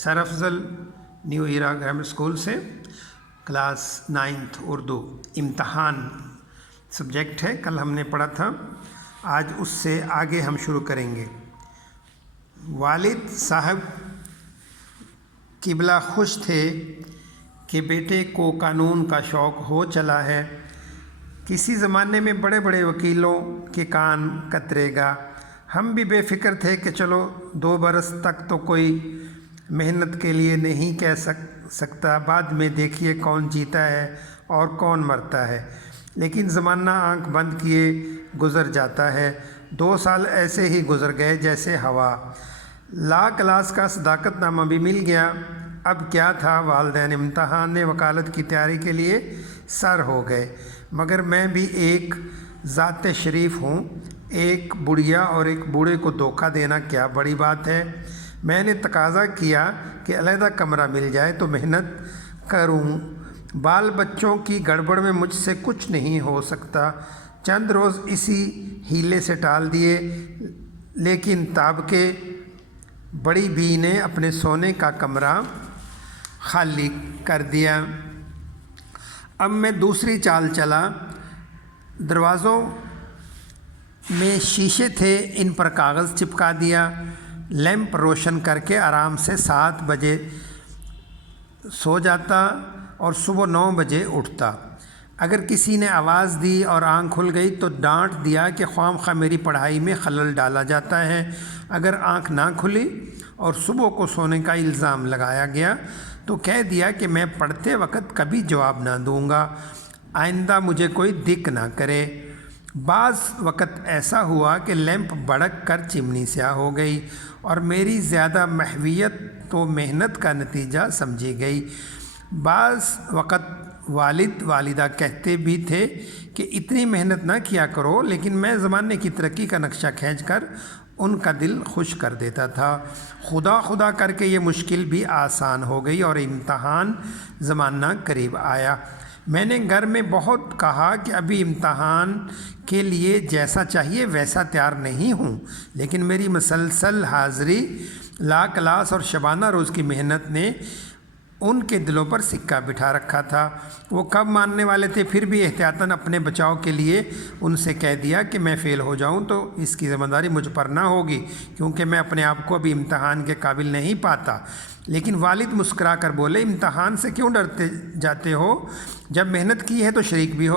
सरअफजल new Ira grammar school से class 9th Urdu इम्तहान subject है। कल हमने पढ़ा था, आज उससे आगे हम शुरू करेंगे। वालिद साहब किबला खुश थे कि बेटे को कानून का शौक़ हो चला है। किसी ज़माने में बड़े बड़े वकीलों के कान कतरेगा। हम भी बेफ़िक्र थे कि चलो 2 बरस तक तो कोई मेहनत के लिए नहीं कह सकता, बाद में देखिए कौन जीता है और कौन मरता है। लेकिन ज़माना आंख बंद किए गुज़र जाता है। 2 साल ऐसे ही गुज़र गए जैसे हवा। ला क्लास का सदाकतनामा भी मिल गया। अब क्या था, वालिदैन इम्तहान वकालत की तैयारी के लिए सर हो गए। मगर मैं भी एक ज़ात शरीफ हूँ। एक बुढ़िया और एक बूढ़े को धोखा देना क्या बड़ी बात है। मैंने तकाज़ा किया कि अलहदा कमरा मिल जाए तो मेहनत करूँ। बाल बच्चों की गड़बड़ में मुझसे कुछ नहीं हो सकता। चंद रोज़ इसी हीले से टाल दिए, लेकिन ताब के बड़ी बी ने अपने सोने का कमरा खाली कर दिया। अब मैं दूसरी चाल चला। दरवाज़ों में शीशे थे, इन पर कागज़ चिपका दिया। लैंप रोशन करके आराम से 7 बजे सो जाता और सुबह 9 बजे उठता। अगर किसी ने आवाज़ दी और आँख खुल गई तो डांट दिया कि ख्वामख्वाह मेरी पढ़ाई में खलल डाला जाता है। अगर आँख ना खुली और सुबह को सोने का इल्ज़ाम लगाया गया तो कह दिया कि मैं पढ़ते वक्त कभी जवाब ना दूंगा, आइंदा मुझे कोई दिक ना करे। बाज़ वक़्त ऐसा हुआ कि लैंप भड़क कर चिमनी स्याह हो गई और मेरी ज़्यादा महवियत तो मेहनत का नतीजा समझी गई। बाज़ वक़्त वालिद वालिदा कहते भी थे कि इतनी मेहनत ना किया करो, लेकिन मैं ज़माने की तरक्की का नक्शा खींचकर उनका दिल खुश कर देता था। खुदा खुदा करके ये मुश्किल भी आसान हो गई और इम्तहान ज़माना करीब आया। मैंने घर में बहुत कहा कि अभी इम्तहान के लिए जैसा चाहिए वैसा तैयार नहीं हूँ, लेकिन मेरी मसलसल हाज़री, ला क्लास और शबाना रोज़ की मेहनत ने उनके दिलों पर सिक्का बिठा रखा था। वो कब मानने वाले थे, फिर भी एहतियातन अपने बचाव के लिए उनसे कह दिया कि मैं फ़ेल हो जाऊं तो इसकी ज़िम्मेदारी मुझ पर ना होगी, क्योंकि मैं अपने आप को अभी इम्तहान के काबिल नहीं पाता। लेकिन वालिद मुस्कुरा कर बोले, इम्तहान से क्यों डरते जाते हो, जब मेहनत की है तो शरीक भी हो।